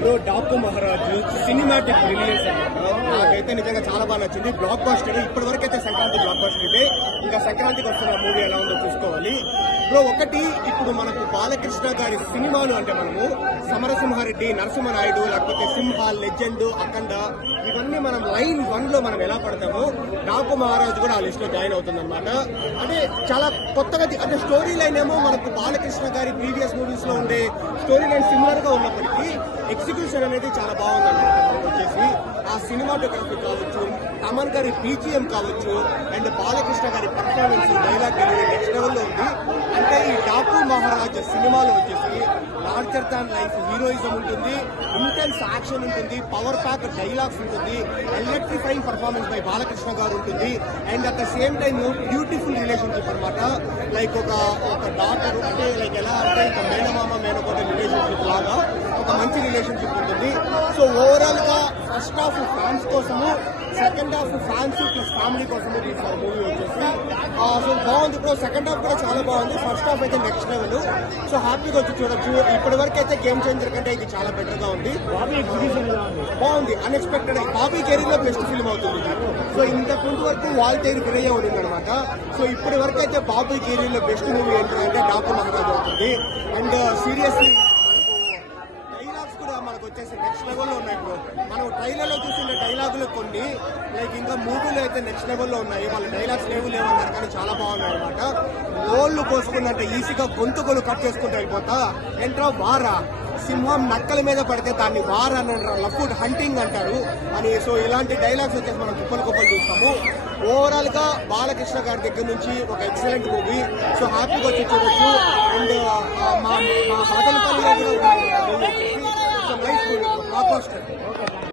Bro Daaku Maharaj cinematic release నాకైతే నిజంగా చాలా బాగా నచ్చింది. బ్లాక్ బాస్టర్ ఇప్పటి వరకు అయితే సంక్రాంతి బ్లాక్ బాస్టర్ అయితే ఇంకా సంక్రాంతికి వస్తున్న మూవీ ఎలా ఉందో చూసుకోవాలి బ్రో. ఒకటి ఇప్పుడు మనకు బాలకృష్ణ గారి సినిమాలు అంటే మనము సమరసింహారెడ్డి, నరసింహనాయుడు, లేకపోతే సింహ, లెజెండ్, అఖండ ఇవన్నీ మనం లైన్ 1 లో మనం ఎలా పడతామో డాకు మహారాజ్ కూడా ఆ లిస్ట్ లో జాయిన్ అవుతుంది అనమాట. అంటే చాలా కొత్తగా అంటే స్టోరీ లైన్ ఏమో మనకు బాలకృష్ణ గారి ప్రీవియస్ మూవీస్ లో ఉండే స్టోరీ లైన్ సిమిలర్ గా ఉన్నప్పటికీ ఎగ్జిక్యూషన్ అనేది చాలా బాగుంది అనమాట. వచ్చేసి ఆ సినిమాటోగ్రఫీ కావచ్చు, తమన్ గారి బీజిఎం కావచ్చు, అండ్ బాలకృష్ణ గారి పర్ఫార్మెన్స్, డైలాగ్ డెలివరీ నెక్స్ట్ లెవెల్లో ఉంది. అంటే ఈ డాకు మహారాజ్ సినిమాలో వచ్చేసి లార్జర్ దాన్ లైఫ్ హీరోయిజం ఉంటుంది, ఇంటెన్స్ యాక్షన్ ఉంటుంది, పవర్ ప్యాక్ డైలాగ్స్ ఉంటుంది, ఎలక్ట్రిఫైయింగ్ పర్ఫార్మెన్స్ బై బాలకృష్ణ గారు ఉంటుంది, and at the same time beautiful relationship అనమాట. లైక్ ఒక డాటర్ అంటే లైక్ ఎలా అంటే ఇంకా మేనమామ మేనకోట రిలేషన్షిప్ లాగా ఒక మంచి రిలేషన్షిప్ ఉంటుంది. సో ఓవరాల్ గా ఫస్ట్ హాఫ్ ఫ్యాన్స్ కోసము, second half fans plus family కోసము తీసారు మూవీ వచ్చేసి. సో బాగుంది బ్రో. సెకండ్ హాఫ్ కూడా చాలా బాగుంది. ఫస్ట్ హాఫ్ అయితే నెక్స్ట్ లెవెల్. సో హ్యాపీగా వచ్చి చూడొచ్చు. ఇప్పటి వరకు అయితే గేమ్ చేంజర్ కంటే ఇది చాలా బెటర్ గా ఉంది. బాగుంది. అన్ఎక్స్పెక్టెడ్ బాబీ కెరీర్ లో బెస్ట్ ఫిల్మ్ అవుతుంది. సో ఇంతకు ముందు వరకు వాల్తేరు గిరయ్య ఉంది అనమాట. సో ఇప్పటి వరకు అయితే బాబీ కెరీర్ లో బెస్ట్ మూవీ ఏంటంటే డాకు మహారాజ్ అవుతుంది. అండ్ సీరియస్లీ డైలాగ్స్ కూడా మనకు వచ్చేసి నెక్స్ట్ లెవెల్లో ఉన్నాయి బ్రో. మనం ట్రైలర్ లో చూసిన డైలాగులు కొన్ని లైక్ ఇంకా మూవీలో అయితే నెక్స్ట్ లెవెల్లో ఉన్నాయి. వాళ్ళ డైలాగ్స్ లేవన్నారు కానీ చాలా బాగున్నాయి అనమాట. ఓళ్ళు కోసుకున్నట్టే ఈజీగా గొంతుకులు కట్ చేసుకుంటూ వెళ్ళిపోతా ఎంట్రా వారా సింహం నక్కల మీద పడితే దాన్ని వార్ అని లఫ్ట్ హంటింగ్ అంటారు అని. సో ఇలాంటి డైలాగ్స్ వచ్చేసి మనం కుప్పలు చూస్తాము. ఓవరాల్ గా బాలకృష్ణ గారి దగ్గర నుంచి ఒక ఎక్సలెంట్ మూవీ. సో హ్యాపీగా వచ్చి చూడొచ్చు. అండ్ మా మదనపల్లిలో కూడా నైస్ మూవీ.